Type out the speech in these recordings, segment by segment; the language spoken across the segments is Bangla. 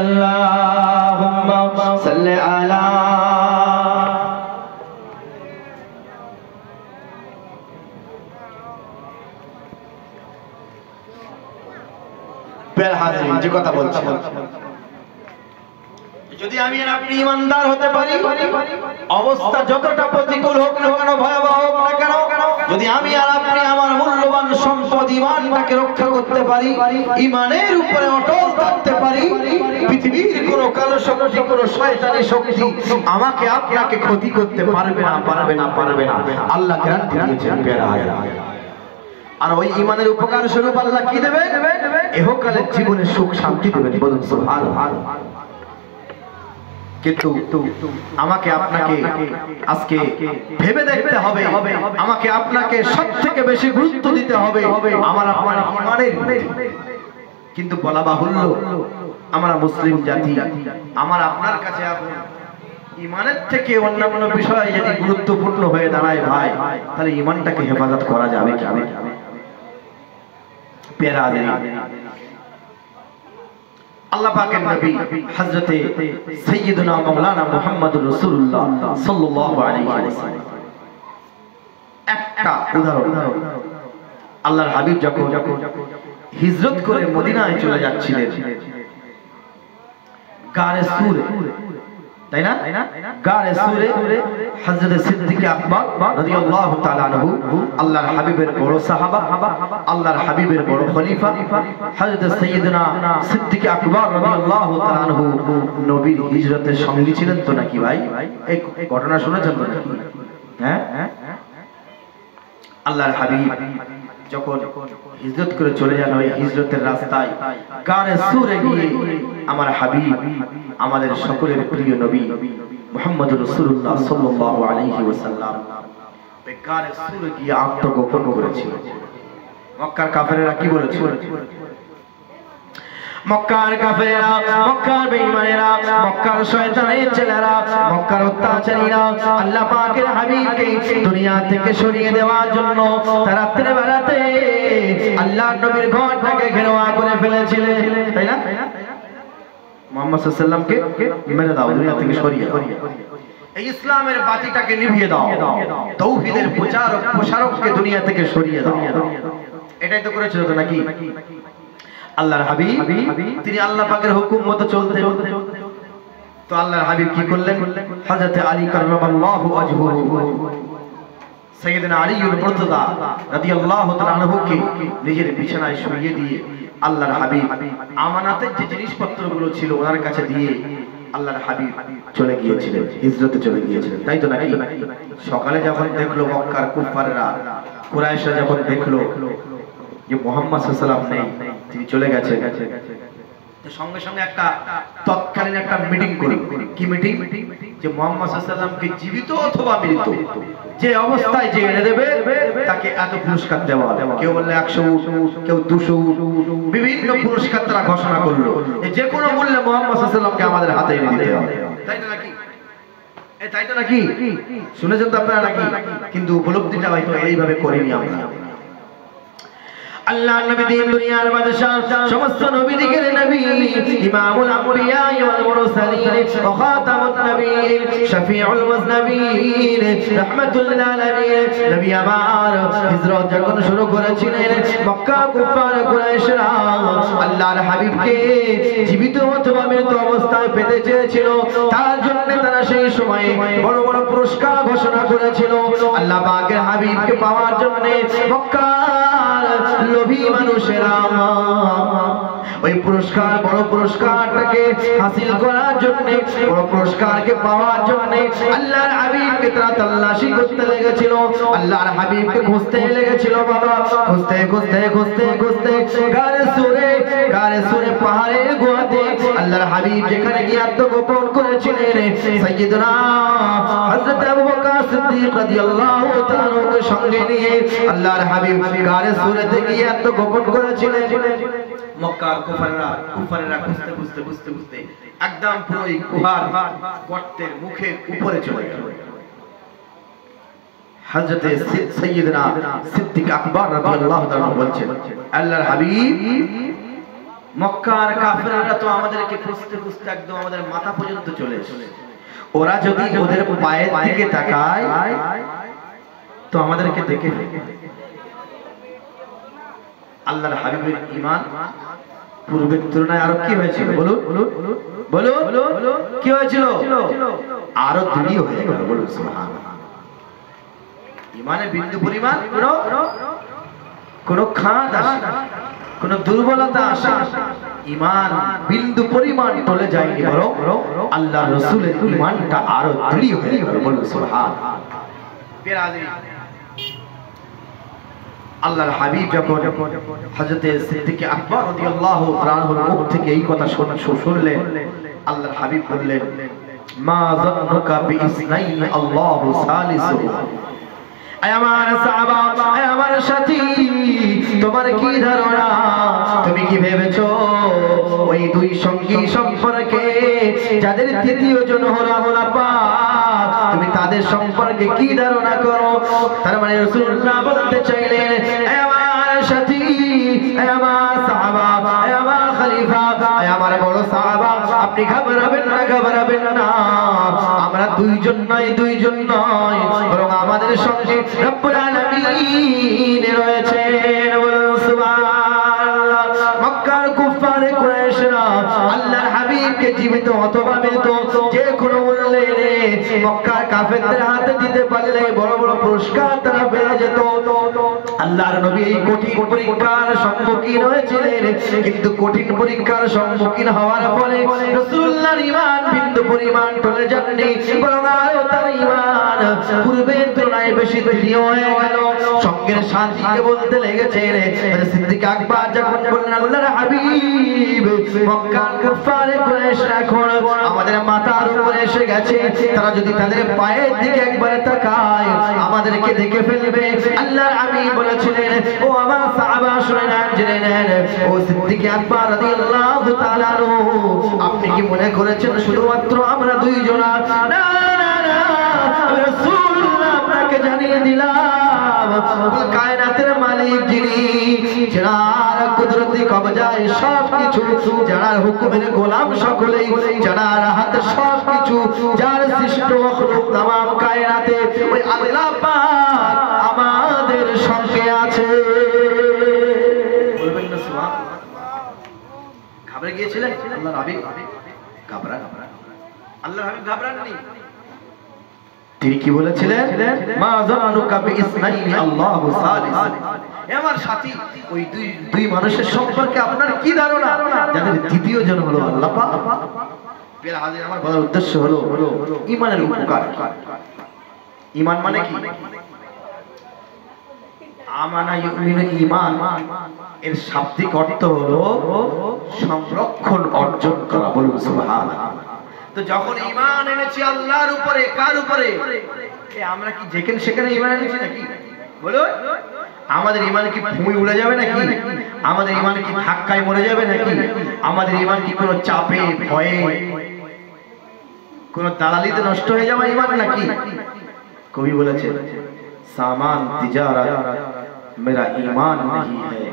अल्लाहुम्मा सल्लि अला প্রিয় হাজিরিন, যে কথা বলছি, যদি আমি আর আপনি ইমানদার হতে পারি, অবস্থা যতটা প্রতিকূল হোক না কেন, ভয়াবহ হোক না কেন, যদি আমি আর আপনি আমার মূল্যবান সম্পদ ইমানটাকে রক্ষা করতে পারি, ইমানের উপরে অটল থাকতে পারি, পৃথিবীর কোনো কালো শক্তি, কোনো শয়তানি শক্তি আমাকে আপনাকে ক্ষতি করতে পারবে না, পারবে না, পারবে না। আল্লাহ গ্যারান্টি দিয়েছেন। আর ওই ইমানের উপকার স্বরূপ আল্লাহ কি দেবেন? ইহকালের জীবনে সুখ শান্তি দেবেন। বলুন সুবহানাল্লাহ। কিন্তু আমাকে আপনাকে আজকে ভেবে দেখতে হবে, আমাকে আপনাকে সবথেকে বেশি গুরুত্ব দিতে হবে আমার আপনার ইমানের। কিন্তু বলা বাহুল্য, আমরা মুসলিম জাতি, আমার আপনার কাছে ইমানের থেকে অন্যান্য বিষয় যদি গুরুত্বপূর্ণ হয়ে দাঁড়ায় ভাই, তাহলে ইমানটাকে হেফাজত করা যাবে কি? প্যারা আল্লাহ পাকের নবী হযরতে সাইয়্যিদুনা মাওলানা মুহাম্মদুর রাসূলুল্লাহ সাল্লাল্লাহু আলাইহি ওয়াসাল্লাম একটা উদাহরণ। আল্লাহর হাবিব যখন হিজরত করে মদিনায় চলে যাচ্ছিলেন, গারে সূরে, তাই না, গারে সূরে হযরত সিদ্দিক আকবর রাদিয়াল্লাহু তাআলা আনহু, আল্লাহর হাবিবের বড় সাহাবা, আল্লাহর হাবিবের বড় খলিফা হযরত সাইয়্যিদনা সিদ্দিক আকবর রাদিয়াল্লাহু তাআলা আনহু নবীর হিজরতের সঙ্গী ছিলেন তো নাকি ভাই? এই ঘটনা শুনেছেন তো নাকি? হ্যাঁ, আল্লাহর হাবিব যখন হিজরত করে চলে যান, ওই হিজরতের রাস্তায় গারে সূরে গিয়ে আমার হাবিব, আমাদের সকলের প্রিয় নবী মুহাম্মদুর রাসূলুল্লাহ সাল্লাল্লাহু আলাইহি ওয়াসাল্লাম গারে সূরে গিয়ে আত্মগোপন করেছিল। মক্কার কাফেররা কি বলেছিল? মক্কার কাফেররা, মক্কার বেঈমানেরা, মক্কার শয়তানের ছেলেরা, মক্কার অত্যাচারীরা আল্লাহ পাকের হাবিবকে দুনিয়া থেকে সরিয়ে দেওয়ার জন্য রাত্রে বেলাতে আল্লাহর নবীর ঘরটাকে ঘেরাও করে ফেলেছিলেন, তাই না? মুহাম্মদ সাল্লাল্লাহু আলাইহি ওয়াসাল্লামকে মেরে দাও, দুনিয়া থেকে সরিয়ে দাও, এই ইসলামের বাতিটাকে নিভিয়ে দাও, তাওহীদের প্রচারক প্রসারককে দুনিয়া থেকে সরিয়ে দাও। এটাই তো করেছিল তো নাকি? আল্লাহর হাবিব তিনি আল্লাহ পাকের হুকুম মতো চলতেন। তো আল্লাহর হাবিব কি করলেন? হযরত আলী কাররামাল্লাহু ওয়াজহুহু, সাইয়্যিদনা আলীউল মুরতাদা রাদিয়াল্লাহু তাআলা আনহুকে নিজের বিছানায় শুইয়ে দিয়ে আল্লাহর হাবিব আমানতের যে জিনিসপত্রগুলো ছিল ওনার কাছে দিয়ে আল্লাহর হাবিব চলে গিয়েছিলেন, হিজরতে চলে গিয়েছিলেন, তাই তো নাকি? সকালে যখন দেখলো মক্কার কুফাররা, কুরাইশরা যখন দেখলো যে মুহাম্মদ সাল্লাল্লাহু আলাইহি ওয়াসাল্লাম নেই, তিনি চলে গেছে, সঙ্গে সঙ্গে একটা তৎকালীন একটা মিটিং করল। কি মিটিং? যে মুহাম্মদ সাল্লাল্লাহু আলাইহি ওয়াসাল্লামকে জীবিত অথবা মৃত যে অবস্থায় যে এনে দেবে তাকে এত পুরস্কার দেওয়া হবে। কেউ বললে 100 উট, কেউ 200 উট, বিভিন্ন পুরস্কার তারা ঘোষণা করলো। যে কোনো মূল্যে মুহাম্মদ সাল্লাল্লাহু আলাইহি ওয়াসাল্লামকে আমাদের হাতে এনে দিতে হবে, তাই তো নাকি? তাই তো নাকি? শুনেছেন তো আপনারা নাকি? কিন্তু উপলব্ধিটা হয়তো এইভাবে করিনি আমরা। আল্লাহর নবী দিন দুনিয়ার বাদশা, সমস্ত নবীদের নবী, ইমামুল আম্বিয়া ওয়াল মুরসালিন ওয়া খাতামুন নবিয়্যিন, শফিউল মুযনবিন, রাহমাতুল লিল আলামিন। নবী আমার হিজরত যখন শুরু করেছিলেন, মক্কা কুফার কুরাইশরা আল্লাহর হাবিবকে জীবিত অথবা মৃত অবস্থায় পেতে চেয়েছিল। তার জন্য তারা সেই সময়ে বড় বড় পুরস্কার ঘোষণা করেছিল। আল্লাহ পাকের হাবিবকে পাওয়ার জন্য মক্কার লোভী মানুষেরা ওই পুরস্কার, বড় পুরস্কারটাকে হাসিল করার জন্য, বড় পুরস্কারকে পাওয়ার জন্য আল্লাহর হাবিবকে তারা তল্লাশি করতে লেগেছিল, আল্লাহর হাবিবকে খুঁজতে লেগেছিল। বাবা খুঁজতে খুঁজতে খুঁজতে খুঁজতে গারে সূরে পাহাড়ের গুহাতে আল্লাহর হাবিব যেখানে গিয়ে আত্মগোপন করেছিলেন, সাইয়্যিদনা হযরত আবু বকর সিদ্দিক রাদিয়াল্লাহু তাআলাকে সঙ্গে নিয়ে আল্লাহর হাবিব গারে সূরেতে গিয়ে আত্মগোপন করেছিলেন। মক্কার কুফাররা খুঁজতে খুঁজতে খুঁজতে খুঁজতে একদম পুরো এই গুহার গর্তের মুখের উপরে চলে গেল। হযরত সাইয়্যিদনা সিদ্দিক আকবর রাদিয়াল্লাহু তাআলা বলছেন, আল্লাহর হাবিব মক্কার কাফেররা তো আমাদেরকে খুঁজতে খুঁজতে একদম আমাদের মাথা পর্যন্ত চলে এসেছে। ওরা যদি ওদের পায়ের দিকে তাকায় তো আমাদেরকে দেখে ফেলে। আল্লাহর হাবিবের ঈমান পূর্বের তুলনায় আরো কি হয়েছিল বলুন বলুন, কি হয়েছিল? আরো দৃঢ় হয়ে গেল। বলুন সুবহানাল্লাহ। ঈমানে বিন্দু পরিমাণ কোনো খাদ আসে, কোনো দুর্বলতা আসে, ঈমান বিন্দু পরিমাণ টলে যায়নি, বরং আল্লাহর রাসূলের ঈমানটা আরো দৃঢ় হয়ে গেল। বলুন সুবহানাল্লাহ। আল্লাহর হাবিব যখন হযরত সিদ্দিক আকবর রাদিয়াল্লাহু তাআলা আনহুর মুখ থেকে এই কথা শুনলেন, আল্লাহর হাবিব বললেন, মা যান্নুকা বিইসনাইনি আল্লাহু সালিসুহু। আয় আমার সাহাবা, আয় আমার সাথী, তোমার কি ধারণা? তুমি কি ভেবেছো ওই দুই সঙ্গী সম্পর্কে যাদের তৃতীয় জন হলো আল্লাহ পাক, তুমি তাদের সম্পর্কে কি ধারণা করো? তার মানে রাসূলুল্লাহ বলতে চাইলেন, আয় আমার সাথী, আয় আমার সাহাবা, আয় আমার খলিফা, আয় আমার বড় সাহাবা, আপনি ঘাবড়াবেন না, ঘাবড়াবেন না। আমরা দুইজন নয়, বরং আমাদের সঙ্গে রব্বুল আলামিন রয়েছেন। বলুন সুবহানাল্লাহ। মক্কার কুফারে কুরাইশরা আল্লাহর হাবিবকে জীবিত অথবা মৃত যে কোনো মূল্যে মক্কার কাফেরদের হাতে দিতে পারলে বড় বড় পুরস্কার তারা পেয়ে যেত। আল্লাহর নবী এই কঠিন পরীক্ষার সম্মুখীন হয়েছিলেন, কিন্তু কঠিন পরীক্ষার সম্মুখীন হওয়ার ফলে রাসূলুল্লাহর ঈমান বিন্দু পরিমাণ টলে যায়নি, বরং আরো তার ঈমান পূর্বের তুলনায় বেশি দৃঢ় হয়ে গেল। সঙ্গের সাথীকে বলতে লেগেছেন, সিদ্দিক আকবর যখন বললেন, আল্লাহর হাবিব, মক্কার কুফারে কুরাইশরা এখন আমাদের মাথার উপরে এসে গেছে, তারা যদি তাদের পায়ের দিকে একবার তাকায় আমাদেরকে দেখে ফেলবে। আল্লাহর হাবিব বলেছিলেন, ও আমার সাহাবা শুনে নেন, জেনে নেন, ও সিদ্দিক আকবর রাদিয়াল্লাহু তাআলা আনহু, আপনি কি মনে করেছেন শুধুমাত্র আমরা দুইজন? না না না, রাসূলুল্লাহ আপনাকে জানিয়ে দিলাম, কায়নাতের মালিক যিনি, যার কুদরতি কবজায় সবকিছু, যার হুকুমের গোলাম সকলেই, যার হাতে সবকিছু, যার সৃষ্ট মখলুক তামাম কায়নাতে, ওই আল্লাহ পাক আমাদের সঙ্গে আছে। বলবেন না সুবহানাল্লাহ? ঘাবড়ে গিয়েছিলেন আল্লাহর হাবিব? আল্লাহর হাবিব ঘাবড়াননি। তিনি কি বলেছিলেন? মা যান্নুকা বিইসনাইনি আল্লাহু সালিসুহু। হে আমার সাথী, ওই দুই মানুষের সম্পর্কে আপনার কি ধারণা যাদের তৃতীয় জন হলো আল্লাহ পাক? প্রিয় হাজির, আমার বলার উদ্দেশ্য হলো ঈমানের উপকার। ঈমান মানে কি? আমানা ইউমিনু ঈমান এর শাব্দিক অর্থ হলো সংরক্ষণ, অর্জন করা। বলুন সুবহানাল্লাহ। তো যখন ঈমান এনেছি আল্লাহর উপরে, কার উপরে? আমরা কি যেখানে সেখানে ঈমান এনেছি নাকি? বলো, আমাদের ঈমান কি ভূমি উড়ে যাবে নাকি? আমাদের ঈমান কি ধাক্কায় মরে যাবে নাকি? আমাদের ঈমান কি কোনো চাপে, ভয়ে, কোন দালালিতে নষ্ট হয়ে যাওয়া ঈমান নাকি? কবি বলেছে, सामान तिजारत मेरा ईमान नहीं है,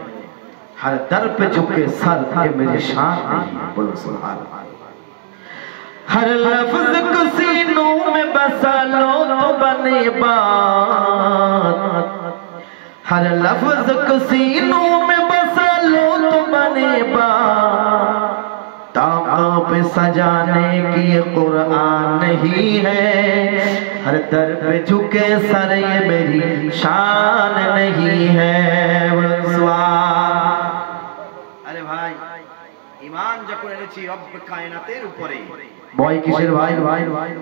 हर दर पे झुके सर ये मेरी शान नहीं। बोलो सुभान अल्लाह। हर लफ्ज को सीनों में बसा लो तो बने बात, हर लफ्ज को सीनों में बसा लो तो बने बात, ताक़ों पे सजाने की ये कुरान नहीं है, हर दर पे झुके सर ये मेरी शान नहीं है। अरे भाई, ईमान যখন এনেছি রব্ব কায়নাতের উপরে, ভয় কিসের ভাই?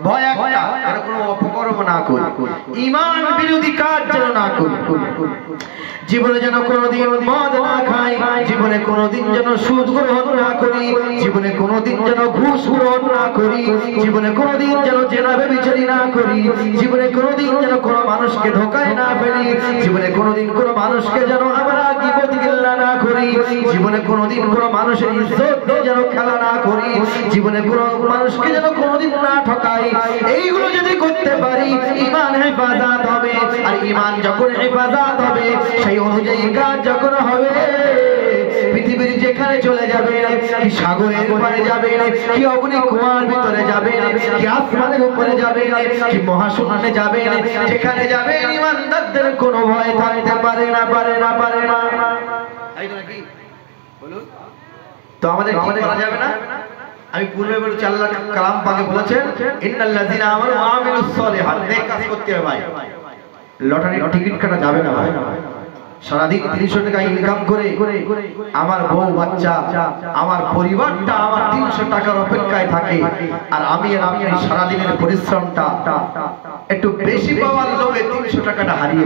ভয় একটা, আর কোনো অপকর্ম না করি, ঈমান বিরোধী কাজ যেন না করি, জীবনে যেন কোনোদিন মদ না খাই, জীবনে কোনোদিন যেন সুদ গ্রহণ না করি, জীবনে কোনোদিন যেন ঘুষ গ্রহণ না করি, জীবনে কোনোদিন যেন জেনা ব্যভিচারী না করি, জীবনে কোনোদিন যেন কোনো মানুষকে ধোঁকায় না ফেলি, জীবনে কোনোদিন কোনো মানুষকে যেন আমরা গীবত গিল্লা না করি, জীবনে কোনোদিন কোনো মানুষের ইজ্জত নিয়ে যেন খেলা না করি, জীবনে কোনো মানুষকে যেন কোনোদিন না ঠকাই। এইগুলো যদি করতে পারি ঈমান হেফাজত হবে, আর ঈমান যখন হেফাজত হবে সেই অনুযায়ী কাজ যখন হবে, পৃথিবীর যেখানে চলে যাবেন, কি সাগরের পারে যাবেন, কি অগ্নি কুয়ার ভিতরে যাবেন, কি আসমানের উপরে যাবেন, কি মহাশূন্যে যাবেন, যেখানে যাবেন ইমানদারদের কোনো ভয় থাকতে পারে না। বলুন তো আমাদের কি করা যাবে না? আমি পূর্বে বলেছি আল্লাহ কালাম পাকে বলেছেন ইন্নাল্লাযিনা আমানু ওয়া আমিলুস সলিহাত, নেক কাজ করতে হবে ভাই। লটারির টিকিট কাটা যাবে না ভাই। সারাদিন 300 টাকা ইনকাম করে আমার বউ বাচ্চা আমার পরিবারটা আমার 300 টাকার অপেক্ষায় থাকে, আর আমি আর আপনি সারাদিনের পরিশ্রমটা একটু বেশি পাওয়ার লোভে 300 টাকাটা হারিয়ে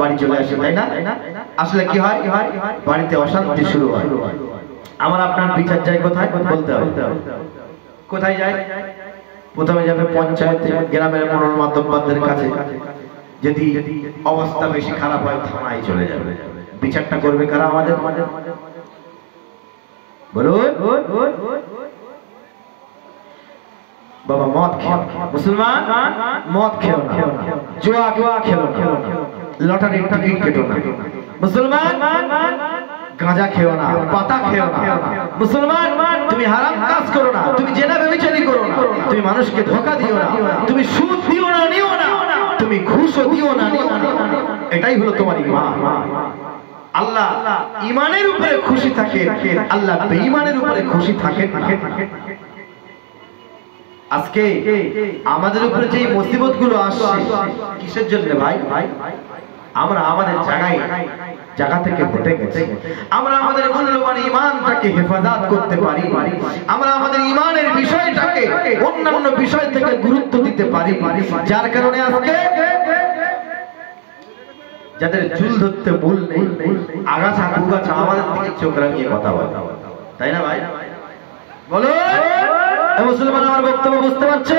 বাড়ি চলে আসে, তাই না? আসলে কি হয়? বাড়িতে অশান্তি শুরু হয়। আমার আপনার বিচার যায় কোথায়? বলতে হবে কোথায় যায়? প্রথমে যাবে পঞ্চায়েত, গ্রামের মনোর মাধ্যমদের কাছে। যদি অবস্থা বেশি খারাপ হয় থানায় চলে যাবে। বিচারটা করবে কারা? আমাদের। বলুন বাবা, মদ খেও মুসলমান, মদ খেও না, জুয়া খেলো না, লটারির টিকিট কেটো না মুসলমান, গাঁজা খেও না, পাতা খেও না মুসলমান, তুমি হারাম কাজ করো না, তুমি জেনা ব্যভিচারী করো না, তুমি মানুষকে ধোঁকা দিও না, তুমি সুদ দিও না, নিও না, তুমি ঘুষও দিও না, নিও না। এটাই হলো তোমার ঈমান। আল্লাহ ঈমানের উপরে খুশি থাকে, আল্লাহ বেঈমানের উপরে খুশি থাকে। আজকে আমাদের উপরে যে মুসিবত গুলো আসছে কিসের জন্য ভাই? আমরা আমাদের জায়গা থেকে হটে গেছি। আমরা আমাদের মূল্যবান ঈমানটাকে হেফাজত করতে পারি, আমরা আমাদের ঈমানের বিষয়টাকে অন্যান্য বিষয় থেকে গুরুত্ব দিতে পারি, যার কারণে আজকে যাদের চুল ধরতে ভুল নেই, আগাছা কুগাছা আমাদের দিকে চোখ রাঙিয়ে কথা বলে, তাই না ভাই? বলো মুসলমান, আমার বক্তব্য বুঝতে পারছে?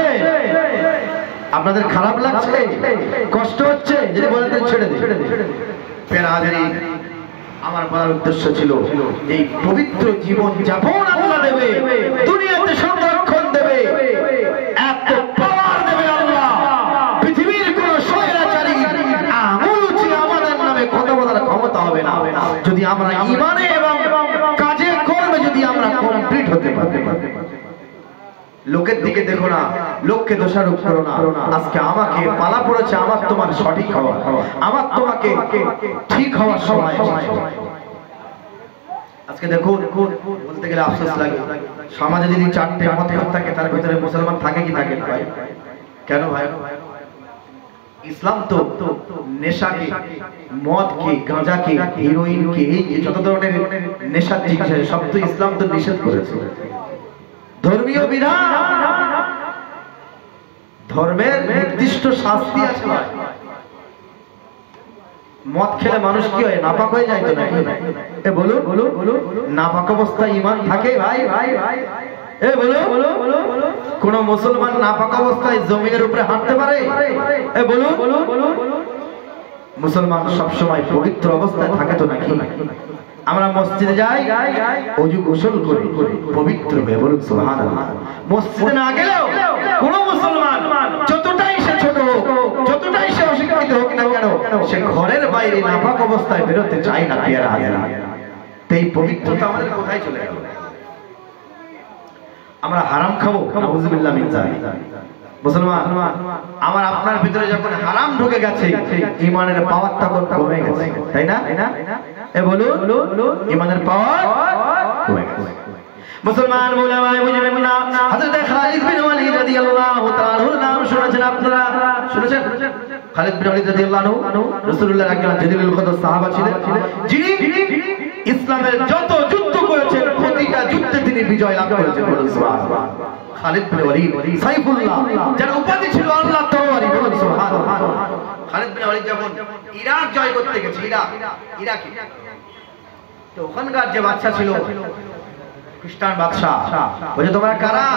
আপনাদের খারাপ লাগছে, কষ্ট হচ্ছে? যদি বলেন ছেড়ে দিন। আমার বলার উদ্দেশ্য ছিল এই পবিত্র জীবন যাপন আল্লাহ দেবে, দুনিয়াতে সংরক্ষণ দেবে, এত পাওয়ার দেবে আল্লাহ, পৃথিবীর কোন স্বৈরাচারী আমুলুচি আমাদের নামে কথা বলার ক্ষমতা হবে না, যদি আমরা ঈমানে এবং কাজে কর্মে যদি আমরা কমপ্লিট হতে পারি। লোকের দিকে দেখো না, লোককে দোষারোপ করো না। আজকে আমাকে পালা পড়েছে আমার তোমার সঠিক হওয়া, আমার তোমাকে ঠিক হওয়ার সময়। আজকে দেখুন, বলতে গেলে আফসোস লাগে, সমাজে যদি 4টে মত থাকে তার ভিতরে মুসলমান থাকে কি থাকে না ভাই? কেন ভাই? ইসলাম তো নেশাকে, মদকে, গাঁজাকে, হিরোইনকে, এই যত ধরনের নেশার জিনিস সব তো ইসলাম তো নিষেধ করেছে। ধর্মীয় বিধান, ধর্মের নির্দিষ্ট শাস্তি আছে। মদ খেলে মানুষ কি হয়? নাপাক হয়ে যায় তো নাকি? এ বলুন, নাপাক অবস্থায় ঈমান থাকে ভাই? এ বলুন, কোন মুসলমান নাপাক অবস্থায় জমিনের উপরে হাঁটতে পারে? এ বলুন, মুসলমান সবসময় পবিত্র অবস্থায় থাকে তো নাকি? আমরা মসজিদে যাই, ওযু গোসল করি, পবিত্র হয়ে বলুন সুবহানাল্লাহ। মসজিদে না গেলেও কোন মুসলমান যতটাই সে ছোট হোক, যতটাই সে অশিক্ষিত হোক না কেন, সে ঘরের বাইরে নাপাক অবস্থায় বেরোতে চায় না। এই পবিত্রতা আমাদের কোথায় চলে গেল? আমরা হারাম খাবো, নাউযুবিল্লাহ মিন যালিক। মুসলমান, আমার আপনার ভিতরে যখন হারাম ঢুকে গেছে, ঈমানের পাওয়ারটা কমে গেছে, তাই না? এ বলুন, ঈমানের পাওয়ার কমে গেছে। মুসলমান ওলামায়ে বুঝবেন না, হযরত খালিদ বিন ওয়ালিদ রাদিয়াল্লাহু তাআলা আনহুর নাম শুনেছেন আপনারা? শুনেছেন? খালিদ বিন ওয়ালিদ রাদিয়াল্লাহু আনহু রাসূলুল্লাহর একজন জলিলুল কদর সাহাবা ছিলেন, যিনি ইসলামের যত যুদ্ধ করেছেন প্রতিটা যুদ্ধে তিনি বিজয় লাভ করেছেন। বলুন সুবহানাল্লাহ। খালিদ বিন ওয়ালিদ সাইফুল্লাহ, যার উপাধি ছিল আল্লাহর তরবারি। বলুন সুবহানাল্লাহ। খালিদ বিন ওয়ালিদ যখন ইরাক জয় করতে গেছে, ইরাকে, তো ওখানকার যে বাদশা ছিল, খ্রিস্টান বাদশা, বলছে তোমরা কারা?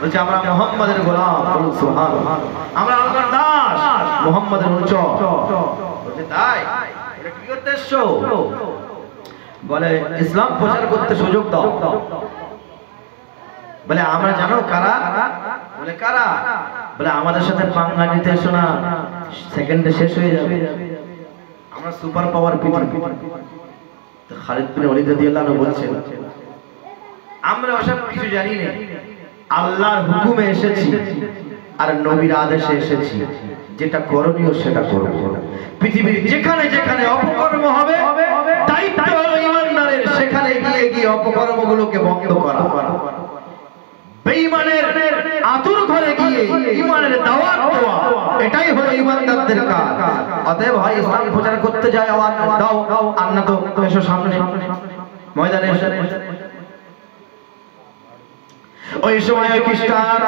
বলছে আমরা মুহাম্মাদের গোলাম। বলুন সুবহানাল্লাহ। আমরা আল্লাহর দাস, মুহাম্মাদের অনুচর। বলছে তাই? এটা কি করতে এসছো? বলে ইসলাম প্রচার করতে সুযোগ দাও। বলে আমরা জানো কারা? বলে কারা? বলে আমাদের সাথে পাঙ্গা নিতে এসো না, সেকেন্ডে শেষ হয়ে যাবে। আমরা সুপার পাওয়ার পৃথিবী। তো খালিদ বিন ওয়ালিদ রাদিয়াল্লাহু আনহু বলছেন, আমরা ওসব কিছু জানি না, আল্লাহর হুকুমে এসেছি আর নবীর আদেশে এসেছি, যেটা করণীয় সেটা করব। পৃথিবীর যেখানে যেখানে অপকর্ম হবে দায়িত্ব হলো ঈমানদারের সেখানে গিয়ে অপকর্মগুলোকে বন্ধ করা। বেঈমানের আতুর ঘরে গিয়ে ঈমানের দাওয়াত দেওয়া, এটাই হলো ঈমানদারদের কাজ। অতএব ভাই ইসলাম প্রচার করতে যায়, আওয়াজ দাও, আর না তো এসো সামনে ময়দানে এসে। ওই সময় খ্রিস্টান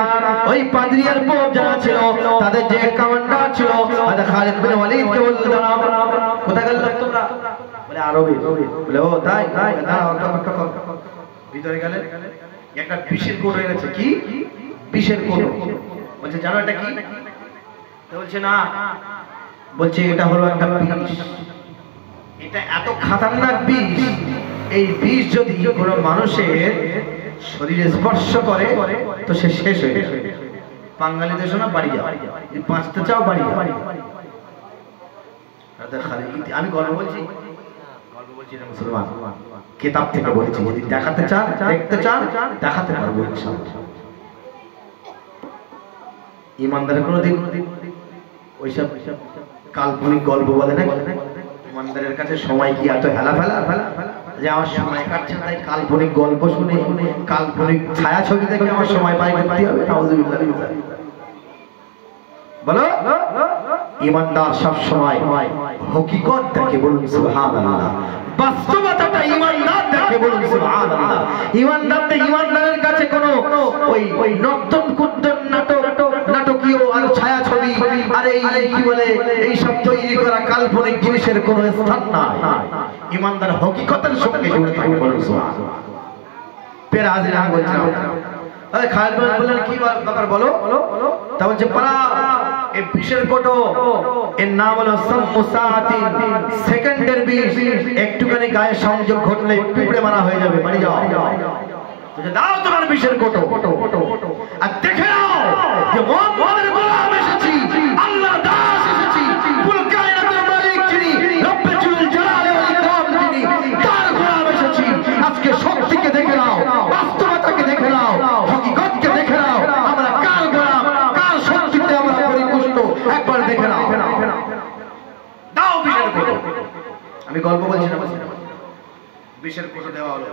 ওই পাদ্রী আর পোপ যারা ছিল তাদের যে কমান্ডার ছিল খালিদ বিন ওয়ালিদকে বলল, দাঁড়াও, কোথায় গেল তোমরা? বলে আরবি। বলে ও তাই, ভিতরে গেলেন, একটা বিষের কোটো এনেছে। কি বিষের কোটো? বলছে জানো এটা কি? বলছে না। বলছে এটা হলো একটা বিষ, এটা এত খতরনাক বিষ, এই বিষ যদি কোনো মানুষের শরীরে স্পর্শ করে তো সে শেষ হয়ে যাবে। বাঙালি দেশ না, বাড়ি যাও, যদি বাঁচতে চাও বাড়ি যাও। আমি গল্প বলছি না মুসলমান, কিতাব থেকে বলছি, যদি দেখাতে চান দেখতে চান দেখাতে পারবো ইনশাআল্লাহ। ইমানদারের কোনোদিন ওইসব কাল্পনিক গল্প বলে না, ইমানদারের কাছে সময় কি এত হেলা ফেলা যে আমার সময় কাটছে, তাই কাল্পনিক গল্প শুনে কাল্পনিক ছায়া ছবি দেখে আমার সময় পাই করতে হবে। নাউযুবিল্লাহ। বলো ইমানদার সব সময় হকিকত দেখে, বলুন সুবহানাল্লাহ। বাস্তবতাটা ইমানদার দেখে, বলুন সুবহানাল্লাহ। ইমানদারের কাছে কোনো ওই নতুন কুদ্দন নাটকীয় আর ছায়া ছবি আর এই কি বলে এই সব তৈরি করা কাল্পনিক জিনিসের কোনো স্থান নাই। ইমানদার হকিকতের সঙ্গে জুড়ে থাকে, বলুন সুবহানাল্লাহ। ফের হাজির বলছিলাম, খালিদ বিন ওয়ালিদ বললেন কি ব্যাপার বলো? তা বলছে পালা এই বিষের কোটো, এর নাম হলো সামুসাতিন, সেকেন্ডের বিষ, একটুখানি গায়ে সংযোগ ঘটলে পিঁপড়ে মারা হয়ে যাবে, বাড়ি যাও। তুমি দাও তোমার বিষের কোটো, আর দেখে নাও যে মুহাম্মাদের গোলাম এসেছি, আল্লাহর দাস এসেছি, কুল কায়নাতের মালিক যিনি, রব্বে জুল জালালি ওয়াল ইকরাম যিনি, তার গোলাম এসেছি। আজকে শক্তিকে দেখে নাও, বাস্তবতাকে দেখে নাও, হকিকতকে দেখে নাও, আমরা কার গোলাম, কার শক্তিতে আমরা পরিপুষ্ট, একবার দেখে নাও। দাও বিষের কোটো। আমি গল্প বলছি না, বিষের কোটো দেওয়া হলো।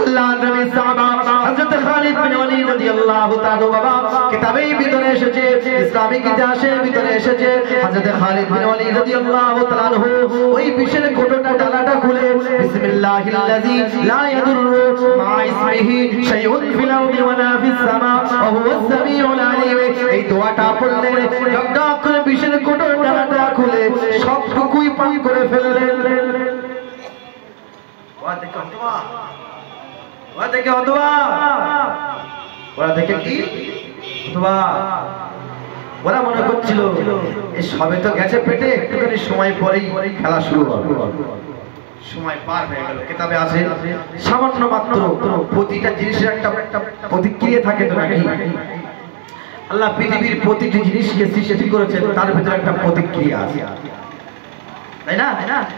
আল্লাহ নবী সাহাবা হযরত খালিদ বিন ওয়ালিদ রাদিয়াল্লাহু তাআলা বাবা কিতাবের ভিতরে এসেছে, ইসলামিক ইতিহাসের ভিতরে এসেছে, হযরত খালিদ বিন ওয়ালিদ রাদিয়াল্লাহু তাআলা আনহু ওই বিষের কোটোটা ডালাটা খুলে বিসমিল্লাহিল্লাযী লা ইয়াদুররু মা ইসমিহি শাইউন ফিল আরদি ওয়ালা ফিস সামা ওয়া হুয়াস সামিউল আলীম, এই দোয়াটা পড়লে ডক করে বিষের কোটোর ডালাটা খুলে সবটুকুই পান করে ফেললেন। ওয়া দেখে অথবা ওরা দেখে কি অথবা ওরা মনে করছিল এই সবে তো গেছে পেটে, একটুখানি সময় পরেই খেলা শুরু হবে। সময় পার হয়ে গেল। কিতাবে আছে সামান্য মাত্র প্রতিটা জিনিসের একটা প্রতিক্রিয়া থাকে তো নাকি? আল্লাহ পৃথিবীর প্রতিটি জিনিসকে সৃষ্টি করেছেন, তার ভিতরে একটা প্রতিক্রিয়া আছে, তাই না?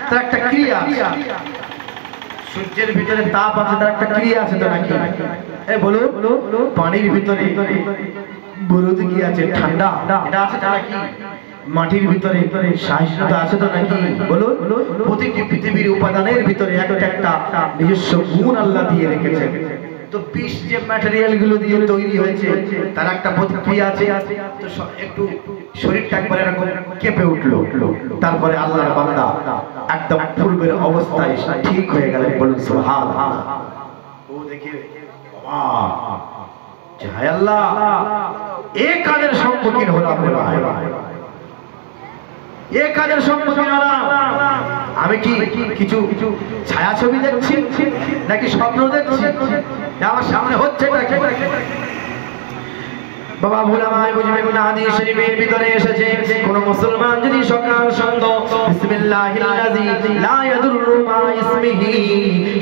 তার একটা ক্রিয়া আছে। সূর্যের ভিতরে তাপ আছে, তার একটা ক্রিয়া আছে তো নাকি? বলো পানির ভিতরে বরুদ কি আছে, ঠান্ডা, এটা আছে তো নাকি? মাটির ভিতরে সহিষ্ণুতা আছে তো নাকি? বলো প্রতিটি পৃথিবীর উপাদানের ভিতরে একটা নিজস্ব গুণ আল্লাহ দিয়ে রেখেছেন। তো বিষ যে ম্যাটেরিয়াল গুলো দিয়ে তৈরি হয়েছে তার একটা প্রতিক্রিয়া আছে। তো একটু শরীরটা একবার এরকম কেঁপে উঠলো, তারপরে আল্লাহর বান্দা একদম পূর্বের অবস্থায় ঠিক হয়ে গেলেন, বলুন সুবহানাল্লাহ। ও দেখে জয় আল্লাহ, এ কাদের সম্মুখীন হলাম রে ভাই, এ কাদের সম্মুখীন হলাম। আমি কি কিছু ছায়া ছবি দেখছি নাকি স্বপ্ন দেখছি? আমার সামনে হচ্ছে বাবা ভোলামায় বুঝবেন না, হাদিস শরীফের ভিতরে এসেছে কোন মুসলমান যদি সকাল সন্ধ্যা বিসমিল্লাহিল্লাযী লা ইয়াদুররু মা ইসমিহি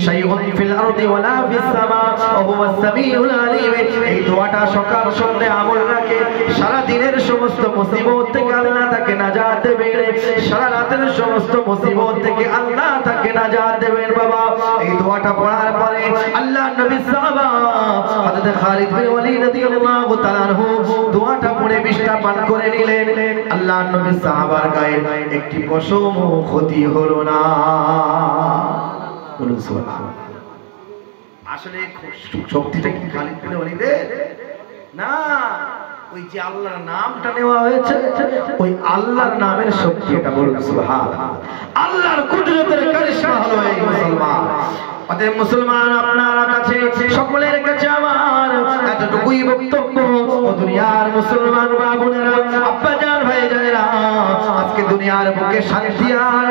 শাইউন ফিল আরদি ওয়ালা ফিস সামা ওয়া হুয়াস সামিউল আলিম। এই দোয়াটা সকাল সন্ধ্যা আমল রাখে, সারা দিনের সমস্ত মুসিবত থেকে আল্লাহ তাকে নাজাত দেবেন, সারা রাতের সমস্ত মুসিবত থেকে আল্লাহ তাকে নাজাত দেবেন। বাবা এই দোয়াটা পড়ার পরে আল্লাহ নবী সাহাবা হযরত খালিদ বিন ওয়ালিদ রাদিয়াল্লাহু তাআলা আনহু দোয়াটা পড়ে বিষ্ঠা পান করে নিলেন। আল্লাহ নবী সাহাবার গায়ে একটি পশম ক্ষতি হলো না। বলুন সুবহানাল্লাহ। আসলে শক্তিটা কি খালিদ বিন ওয়ালিদের না, ওই যে আল্লাহর নামটা নেওয়া হয়েছে, ওই আল্লাহর নামের শক্তি এটা। বলুন সুবহানাল্লাহ। আল্লাহর কুদরতের কারিশমা হলো এই মুসলমান। অতএব মুসলমান আপনার কাছে সকলের কাছে আমার এতটুকুই বক্তব্য, ও দুনিয়ার মুসলমান মা বোনেরা, আব্বাজান ভাইজানেরা, আজকে দুনিয়ার বুকে শান্তি আর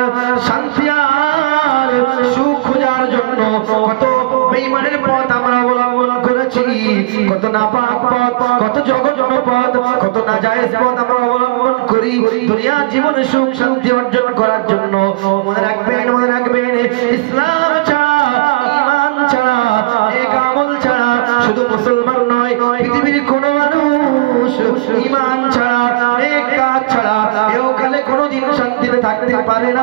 সুখ খোঁজার জন্য কত বেঈমানের পথ আমরা অবলম্বন করেছি, কত নাপাক পথ, কত জঘন্য পথ, কত নাজায়েজ পথ আমরা অবলম্বন করি দুনিয়ার জীবনে সুখ শান্তি অর্জন করার জন্য। মনে রাখবেন ইসলাম ছাড়া, ঈমান ছাড়া, নেক আমল ছাড়া শুধু মুসলমান নয়, পৃথিবীর কোন মানুষ ঈমান ছাড়া, নেক কাজ ছাড়া এহকালে কোনোদিন শান্তিতে থাকতে পারে না।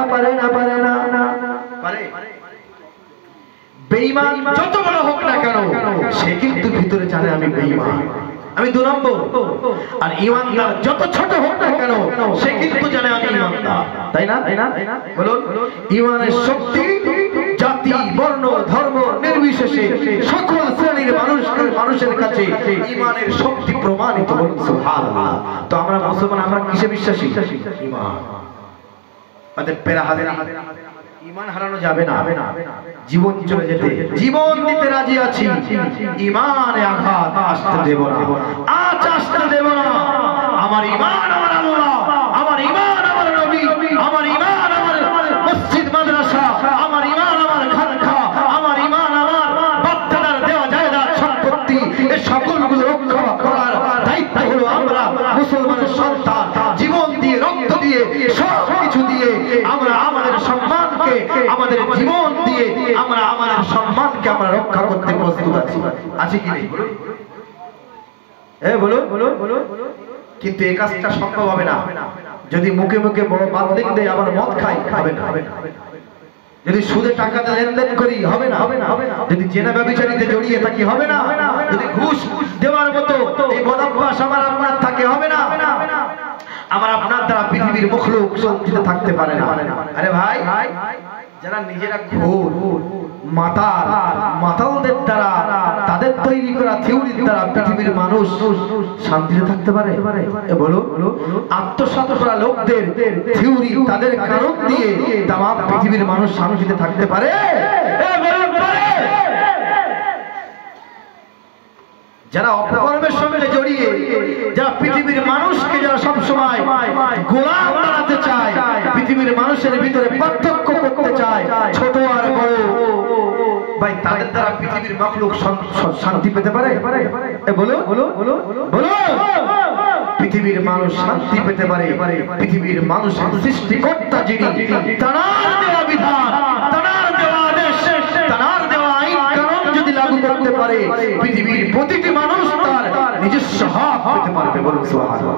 বেঈমান যত বড় হোক না কেন, সে কিন্তু ভিতরে জানে আমি বেঈমান, আমি 2 নম্বর। আর ঈমানদার যত ছোট হোক না কেন, সে কিন্তু জানে আমি ঈমানদার। তাই না? বলুন, ঈমানের শক্তি জাতি, বর্ণ, ধর্ম নির্বিশেষে সকল শ্রেণীর মানুষের কাছে ঈমানের শক্তি প্রমাণিত। বলুন সুবহানাল্লাহ। তো আমরা মুসলমান, আমরা কিসে বিশ্বাসী? ঈমান। আমাদের পেরা হাতে ঈমান হারানো যাবে না। জীবন চলে যেতে জীবন দিতে রাজি আছি, ঈমানে আঘাত আসতে দেব না, আজ আসতে দেব না। আমার ঈমান আমার আল্লাহ, আমার ঈমান আমার নবী, আমার ঈমান আমার মসজিদ মাদ্রাসা, আমার ঈমান আমার খানকা, আমার ঈমান আমার বাপ-দাদার দেওয়া জায়গা সম্পত্তি, এই সকলগুলো রক্ষা করার দায়িত্ব হলো আমরা মুসলমানের সন্তান। জীবন দিয়ে, রক্ত দিয়ে, সব কিছু দিয়ে আমরা আমাদের সম্মানকে, আমাদের জীবন দিয়ে আমরা আমাদের সম্মানকে আমরা রক্ষা করতে প্রস্তুত আছি কি নেই? বলুন। কিন্তু এই কাজটা সম্ভব হবে না যদি মুখে মুখে বড় বাদলিং দেয় আবার মদ খাই, হবে না। যদি সুদে টাকা লেনদেন করি, হবে না। যদি জেনা ব্যভিচারিতে জড়িয়ে থাকি, হবে না। যদি ঘুষ দেওয়ার মতো এই বদভ্যাস আমার আপনার থাকে, হবে না। আমার আপনার দ্বারা পৃথিবীর মখলুক শান্তিতে থাকতে পারে না। আরে ভাই, যারা নিজেরা ঘোর মাতালদের দ্বারা, তাদের তৈরি করা থিওরির দ্বারা পৃথিবীর মানুষ শান্তিতে থাকতে পারে? বলো, আত্মসাৎ করা লোকদের থিওরি, তাদের কারণ দিয়ে তামাম পৃথিবীর মানুষ শান্তিতে থাকতে পারে? যারা অপকর্মের সঙ্গে জড়িয়ে, যারা পৃথিবীর মানুষকে, যারা সবসময় গোলাম বানাতে চায়, পৃথিবীর মানুষের ভিতরে পার্থক্য করতে চায় ছোট আর বড়, ভাই তাদের দ্বারা পৃথিবীর মাখলুক শান্তি পেতে পারে? বলো, পৃথিবীর মানুষ শান্তি পেতে পারে পৃথিবীর মানুষের সৃষ্টিকর্তা যিনি, তার দেওয়া বিধান, তার দেওয়া আদেশ, তার দেওয়া আইন কানুন যদি লাগু করতে পারে, পৃথিবীর প্রতিটি মানুষ তার নিজস্ব হক পেতে পারবে। বলুন সুবহানাল্লাহ।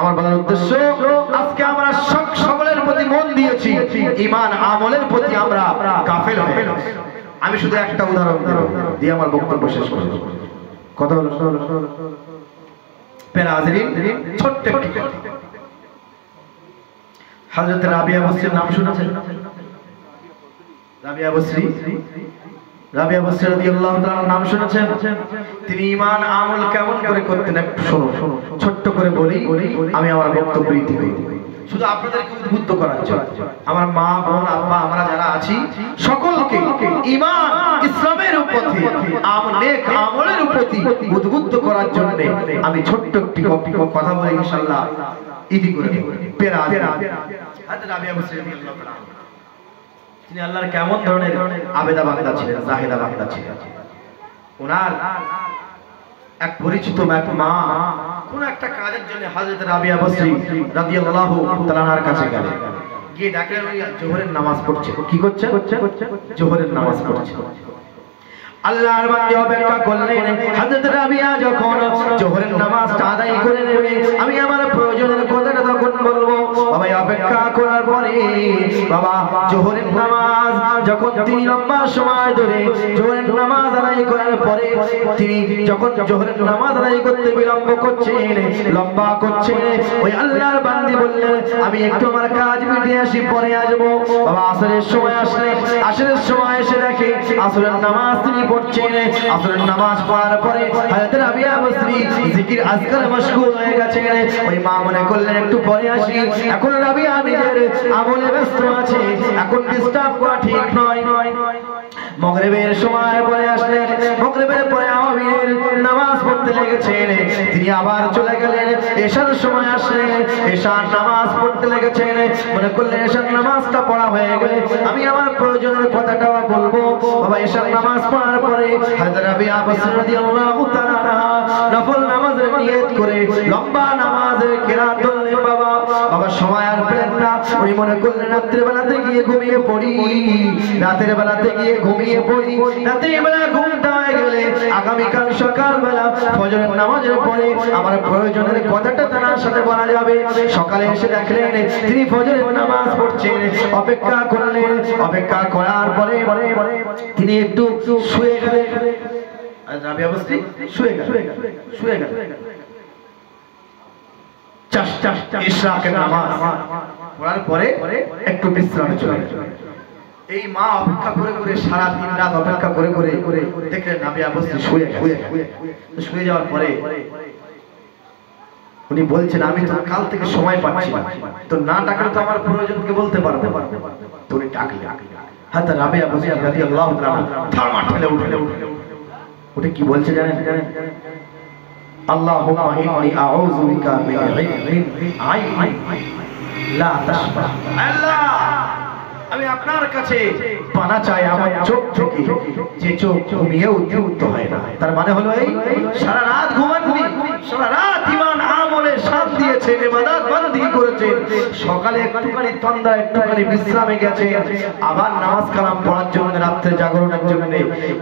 আমার বলার উদ্দেশ্য, আজকে আমরা সকলের প্রতি মন দিয়েছি, ঈমান আমলের প্রতি আমরা গাফেল হয়ে গেছি। আমি শুধু একটা উদাহরণ দিয়ে আমার বক্তব্য শেষ করব। কথা হলো প্যারা হাজরিন, ছোট্ট একটি হযরত রাবিয়া বসরির নাম শুনেছেন? রাবিয়া বসরি রাদিয়াল্লাহু তাআলার নাম শুনেছেন? তিনি ঈমান আমল কেমন করে করতেন একটু শুনুন। ছোট্ট করে বলি, আমি আমার বক্তব্য ইতি করি, শুধু আপনাদেরকে উদ্বুদ্ধ করার জন্য। আমার মা, বোন, আব্বা, আমরা যারা আছি সকলকে ঈমান, ইসলামের প্রতি, নেক আমলের প্রতি উদ্বুদ্ধ করার জন্য আমি ছোট্ট একটি কথা বলে ইনশাআল্লাহ ইতি করে দেব। পেরা হযরত রাবিয়া বসরি রাদিয়াল্লাহু তাআলা, তিনি আল্লাহর কেমন ধরনের আবেদা বান্দা ছিলেন, জাহেদা বান্দা ছিলেন। ওনার এক পরিচিত মা কোন একটা কাজের জন্য হযরত রাবিয়া বসরি রাদিয়াল্লাহু তাআলার কাছে গেলেন। গিয়ে দেখলেন ওই জোহরের নামাজ পড়ছে। কি করছে? জোহরের নামাজ পড়ছে। আল্লাহর বান্দা অপেক্ষা করলেন হযরত রাবিয়া যখন জোহরের নামাজটা আদায় করে নেবে, আমি আমার প্রয়োজনের কথাটা তখন বলবো। বাবা অপেক্ষা করার পরে বাবা জোহরের নামাজ যখন তিনি লম্বা সময় ধরে জোহরের নামাজ আদায় করার পরে তিনি যখন জোহরের নামাজ আদায় করতে বিলম্ব করছেন, লম্বা করছেন, ওই আল্লাহর বান্দী বললেন আমি একটু আমার কাজ মিটিয়ে আসি, পরে আসবো। বাবা আসরের সময় আসলেন, আসরের সময় এসে দেখে আসরের নামাজ তিনি পড়ছেন। আসরের নামাজ পড়ার পরে হযরত রাবিয়া বসরি জিকির আজকার মশগুল হয়ে গেছেন। ওই মা মনে করলেন একটু পরে আসি, এখন রাবিয়া নিজের আমলে ব্যস্ত আছে, এখন ডিস্টার্ব করা ঠিক নয়। মাগরিবের সময় পরে আসলেন, মাগরিবের পরে আওয়ামীর নামাজ পড়তে লেগেছেন। তিনি আবার চলে গেলেন, এশার সময় আসলেন, এশার নামাজ পড়তে লেগেছেন। মনে করলেন এশার নামাজটা পড়া হয়ে গেলে আমি আমার প্রয়োজনের কথাটা বলবো। বাবা এশার নামাজ পড়ার পরে হযরত রাবিয়া বসরি রাদিয়াল্লাহু তাআলা নফল নামাজের নিয়ত করে লম্বা নামাজের কিরাত করলেন। বাবা সময় আর পেলেন না, উনি মনে করলেন রাতের বেলাতে গিয়ে ঘুমিয়ে পড়ি, রাতের বেলাতে গিয়ে ঘুমিয়ে পড়ি, রাতের বেলা ঘুমটা হয়ে গেলে আগামীকাল সকালবেলা ফজরের নামাজের পরে আমার প্রয়োজনের কথাটা তার সাথে বলা যাবে। সকালে এসে দেখলেন তিনি ফজরের নামাজ পড়ছেন। অপেক্ষা করলেন, অপেক্ষা করার পরে তিনি একটু শুয়ে গেলেন। রাবিয়া বসরি শুয়ে গেলেন। ইশরাকের নামাজ পড়ার পরে একটু বিশ্রামে চলে গেলেন। এই মা অপেক্ষা করে করে সারা দিন রাত অপেক্ষা করে করে দেখলেন রাবিয়া বসরি শুয়ে যাওয়ার পরে উনি বলছেন আমি তো কাল থেকে সময় পাচ্ছি না, তো না ডাকলে তো আমার প্রয়োজনকে বলতে পারবো। তো উনি ডাকলেন, হযরত রাবিয়া বসরি রাদিয়াল্লাহু তাআলা থামা ঠেলে উঠে কি বলছে জানেন? আল্লাহুম্মা ইন্নী আউযু বিকা মিন ইলমিন আইন লা তাশবা। আল্লাহ আমি আপনার কাছে পানা চাই আমার চোখ থেকে যে চোখ ঘুমিয়েও তৃপ্ত হয় না। তার মানে হলো এই সারা রাত ঘুমাননি, সারা রাত ঈমান আমলে সাথ দিয়েছেন, ইবাদত বন্দেগী করেছেন, সকালে একটুখানি তন্দা একটুখানি বিশ্রামে গেছে, আবার নামাজ কালাম পড়ার জন্য রাত্রে জাগরণের জন্য।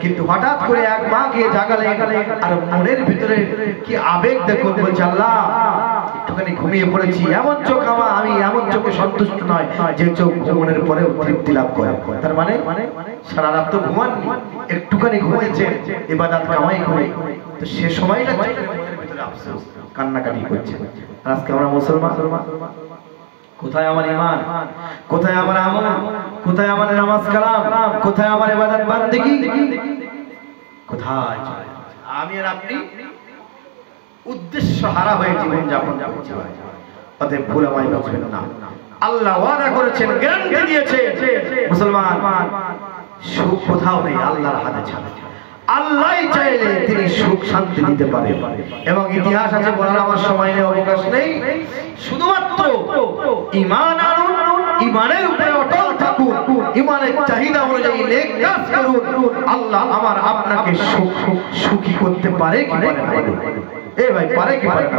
কিন্তু হঠাৎ করে এক মা গিয়ে জাগালেন, আর মনের ভিতরে কি আবেগ দেখুন, বলছে আল্লাহ একটুখানি ঘুমিয়ে পড়েছি, এমন চোখ আমার, আমি এমন চোখে সন্তুষ্ট নয় যে চোখ ঘুমানোর পরে তৃপ্তি লাভ করে। তার মানে সারা রাত তো ঘুমাননি, একটুখানি ঘুমিয়েছে, ইবাদত কামাই করে, তো সে সময়টা মনের ভিতরে আফসোস কান্নাকাটি করছে। আজকে আমরা মুসলমান, কোথায় আমার ঈমান, কোথায় আমার আমল, কোথায় আমার নামাজ কালাম, কোথায় আমার ইবাদত বন্দেগী, কোথায়? আমি আর আপনি উদ্দেশ্য হারা হয়ে জীবন যাপন করছি। অতএব ভুল আমায় বুঝবেন না। আল্লাহ ওয়াদা করেছেন, গ্যারান্টি দিয়েছেন, মুসলমান সুখ কোথাও নেই আল্লাহর হাতে ছাড়া। আল্লাহই চাইলে তিনি সুখ শান্তি দিতে পারেন। এবং ইতিহাস আছে বলার আমার সময় নেই, অবকাশ নেই, শুধুমাত্র ঈমান আনুন, ঈমানের উপরে অটল থাকুন, ঈমানের চাহিদা অনুযায়ী নেক কাজ করুন, আল্লাহ আমার আপনাকে সুখী করতে পারে কি পারে না? এ ভাই পারে কি পারে না?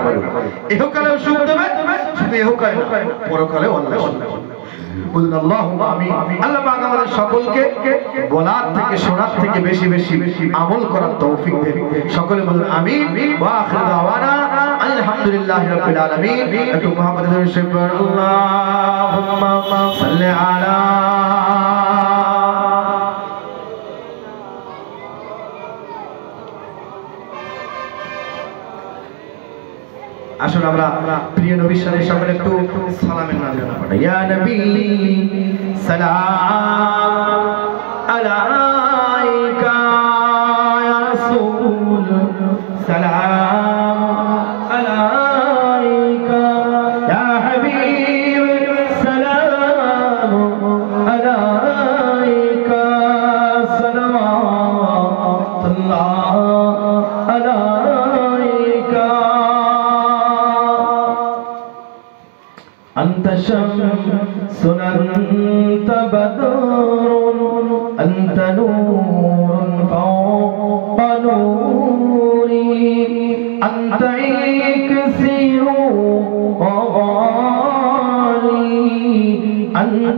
ইহকালেও সুখ দেবে, শুধু ইহকালে না, পরকালেও আল্লাহ সুখ দেবে। বলুন আল্লাহুম্মা আমিন। আল্লাহ পাক আমাদের সকলকে বলার থেকে শোনার থেকে বেশি বেশি আমল করার তৌফিক দেন। সকলে বলুন আমিন। ওয়া আখিরু দাওয়ানা আলহামদুলিল্লাহি রাব্বিল আলামিন। একটু মুহাম্মাদুর রাসূলুল্লাহ, আল্লাহুম্মা সাল্লি আলা। আসুন আমরা প্রিয় নবীর সাথে সকলে একটু সালামের নাজরানা পড়ি। ইয়া নবী সালাম আলাইকা, ইয়া রাসূল সালাম আলাইকা, ইয়া হাবিব সালাম আলাইকা, সালাওয়াতুল্লাহ আলাইকা। أنت شمس أنت بدر أنت نور فوق نوري أنت إكسير وغالي أنت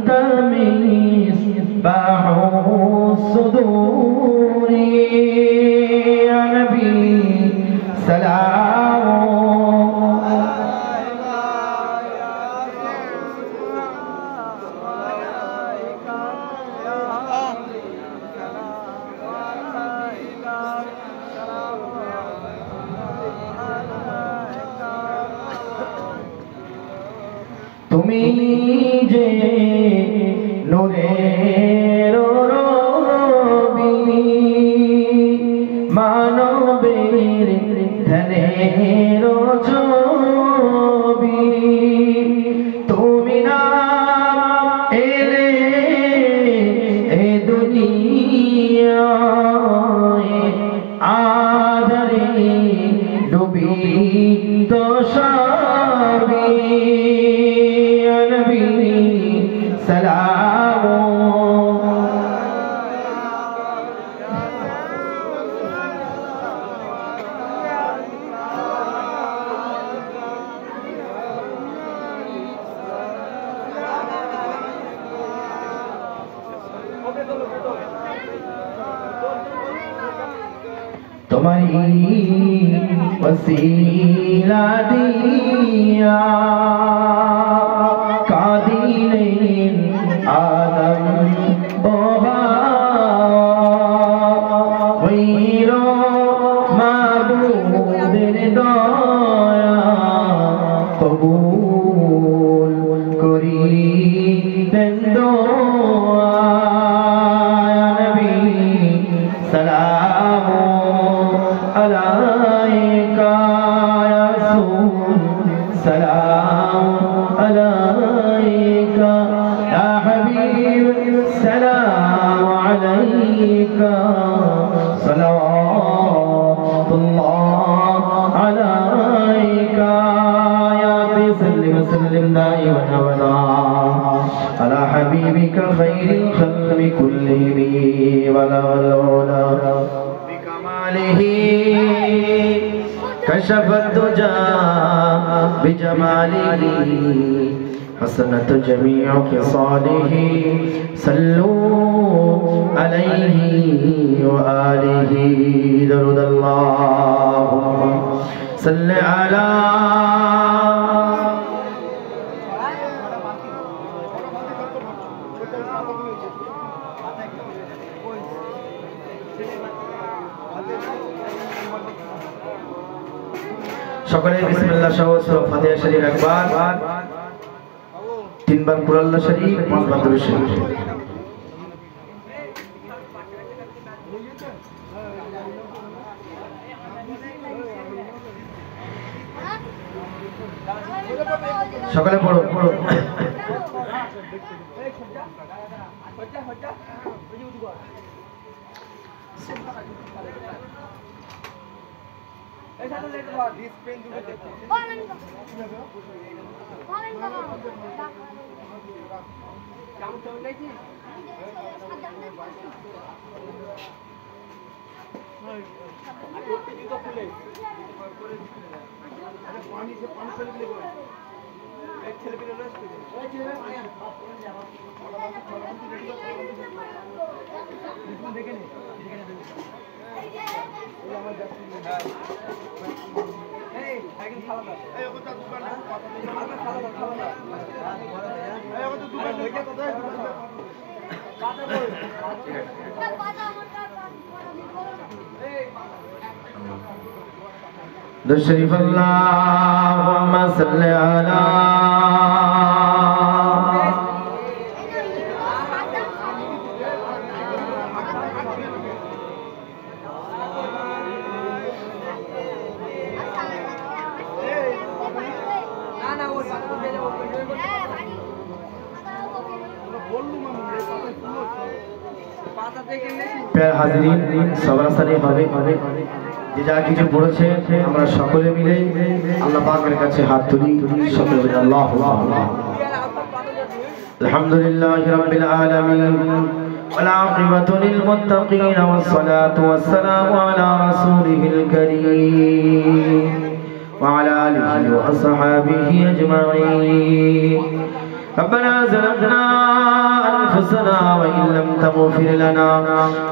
তুমি যে নূরের রবি মানবের ধ্যানের ছবি তুমি না এলে এ দুনিয়ায় আধারে ডুবি তো সবই নবী সালাম तुम्हारी वसीला दिया कादीने आदम वहीरो माबूदेर दया कबूल करिलेन दुआ या नबी सलाम अलैका या रसूल सलाम अलैका या हबीब सलाम अलैका सलावतुल्लाह अलैका या सल्लिम वसल्लिम दाइमन अबदा अला हबीबिका खैरिल खल्क़ि कुल्लिहिम वला वला कशफ तुजा बिजमालिही हसनत जमीअ खिसालिही सल्लू अलैहि व आलिहि दरूद अल्लाहुम्मा सल्लि अला সকলে বিসমিল্লাহ সহ সূরা ফাতিহা শরীফ একবার তিনবার কুরআন শরীফ পাঁচবার দুরূদ শরীফ সকলে পড়ো दुरूद शरीफ अल्लाहुम्मा सल्लि अला प्यारे हाज़रीन सवरासानी হবে যে যা কিছু পড়েছে আমরা সকলে মিলে আল্লাহ পাকের কাছে হাত তুলি সকলে বলি আল্লাহু আকবার আলহামদুলিল্লাহি রাব্বিল আলামিন ওয়াল আকিবাতু লিল মুত্তাকিন ওয়াস সালাতু ওয়াস সালামু আলা রাসূলিল কারীম ওয়া আলা আলিহি ওয়া আসহাবিহি আজমাইন ربنا ظلمنا أنفسنا وإن لم تغفر لنا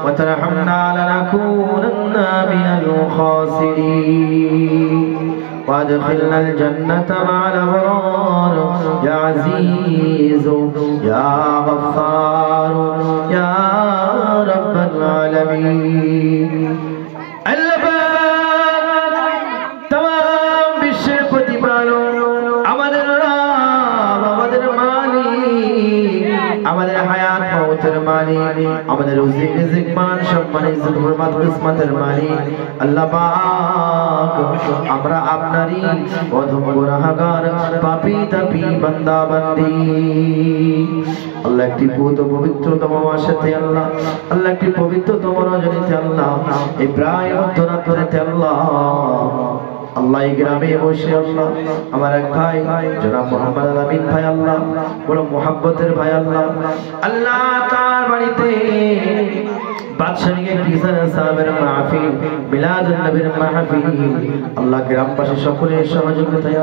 وترحمنا لنكونن من الخاسرين وادخلنا الجنة مع الأبرار يا عزيز يا غفار يا رب العالمين तमाम विश्व प्रतिपालन আমাদের রুজি রিজিক মান সম্মান ইজ্জত হুরমত কিসমতের মালিক আল্লাহ পাক আমরা আপনারই অধম গুনাহগার পাপী তাপী বান্দা বান্দি আল্লাহ একটি পবিত্রতম মাসেতে আল্লাহ একটি পবিত্রতম রজনীতে আল্লাহ এই প্রায় মধ্যরাত্রিতে আল্লাহ এই গ্রামে বসে আল্লাহ আমার এক ভাই জনাব মোহাম্মদ আমিন ভাই আল্লাহ বড় মোহাব্বতের ভাই আল্লাহ তার বাড়িতে বাদশাহী কিসার সাহেবের মাহফিল মিলাদুন নবীর মাহফিল আল্লাহ গ্রামবাসী সকলের সহযোগিতায়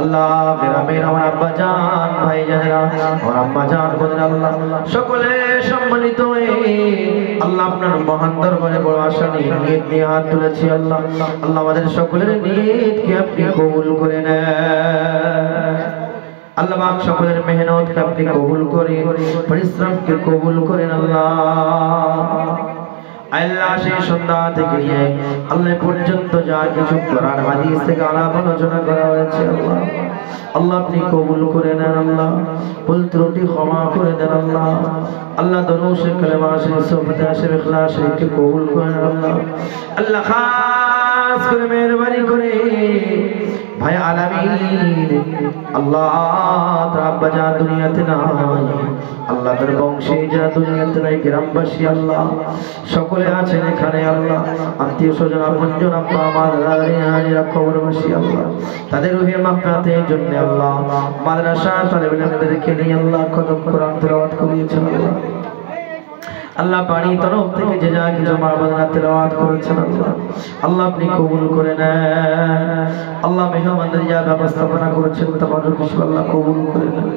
আল্লাহ গ্রামের আমার আব্বা জান ভাই জানেরা আমার আম্মা জান বোনেরা আল্লাহ সকলে সম্মানিত হয়ে আল্লাহ আপনার মহান দরবারে বড় আশা নিয়ে হাত তুলেছি আল্লাহ আমাদের সকলের নিয়তকে আপনি কবুল করে নেন আল্লাহ পাক সকলের মেহনতকে আপনি কবুল করেন পরিশ্রমকে কবুল করেন আল্লাহ সেই সন্ধ্যা থেকে নিয়ে আল্লাহ পর্যন্ত যা কিছু কোরআন হাদিস থেকে আলাপ আলোচনা করা হয়েছে আল্লাহ আপনি কবুল করে নেন ভুল ত্রুটি ক্ষমা করে দেন আল্লাহ দরুদ কালেমা শরীফ সুবহান শরীফ ইখলাস শরীফকে কবুল করে নেন আল্লাহ খাস করে মেহেরবানি করে ভাই আলামিন আল্লাহ তার আব্বা যা দুনিয়াতে নাই আল্লাহ তার বংশে যা দুনিয়াতে নাই গ্রামবাসী আল্লাহ সকলে আছেন এখানে আল্লাহ আত্মীয় স্বজন আপনজন আব্বা আমার রানিরা কবরবাসী আল্লাহ তাদের রুহের মাগফিরাতের জন্য আল্লাহ মাদ্রাসা তালেবে ইলমদেরকে নিয়ে আল্লাহ খতম কোরআন তেলাওয়াত করিয়েছেন আল্লাহ পানি তরফ থেকে যে যা কিছু মাহবানা তেলাওয়াত করেছেন আল্লাহ আপনি কবুল করে নেন আল্লাহ মেহমানদের যা ব্যবস্থাপনা করেছেন তাদের কিছু আল্লাহ কবুল করে নেন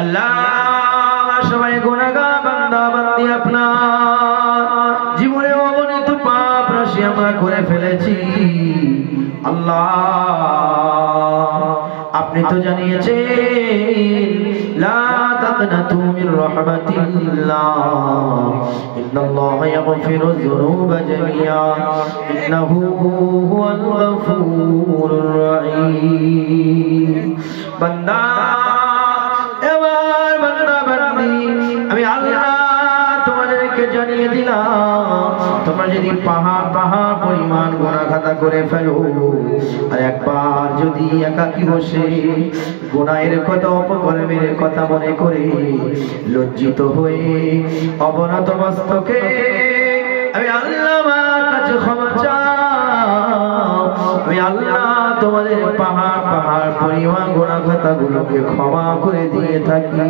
আল্লাহ সবাই গুনাহগার বান্দা বান্দি আপনার জীবনে অগণিত পাপ রাশি আমরা করে ফেলেছি আল্লাহ আপনি তো জানিয়েছেন লা তাকনাতু মির রাহমাতিল্লাহ ইন্নাল্লাহা ইয়াগফিরুয যুনুবা জামিআ ইন্নাহু হুয়াল গফুরুর রহিম বান্দা এবার বান্দা বান্দি আমি আল্লাহ তোমাদেরকে জানিয়ে দিলাম তোমরা যদি পাহাড় পরিমাণ গুনাহ খাতা করে ফেলো আর একবার যদি একাকী বসে গুনাহের কথা অপকর্মের কথা মনে করে লজ্জিত হয়ে অবনত মস্তকে আমি আল্লাহর কাছে ক্ষমা চাও আমি আল্লাহ তোমাদের পাহাড় পরিমাণ গুনাহ খাতাগুলোকে ক্ষমা করে দিয়ে থাকি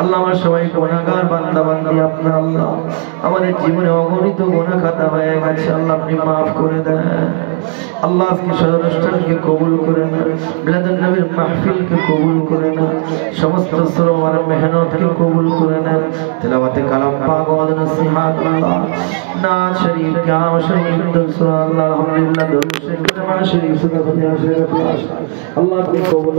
আল্লাহ আমার সবাই গুনাহগার বান্দা বান্দি আপনার আল্লাহ আমাদের জীবনে অগণিত গুনাহ খাতা হয়ে গেছে আল্লাহ আপনি মাফ করে দেন আল্লাহ আজকে সদরষ্ঠানকে কবুল করে নেন মিলাদুন নবীর মাহফিলকে কবুল করে নেন সমস্ত শ্রম আর মেহনতকে কবুল করে নেন তেলাওয়াতে কালাম পাক ওয়া নসিহাত আল্লাহ নাত শরীফ কালাম শরীফ দুরূদ আল্লাহ আলহামদুলিল্লাহ দুরূদ শরীফ কালাম শরীফ সুন্নাত শরীফ আল্লাহ আপনি কবুল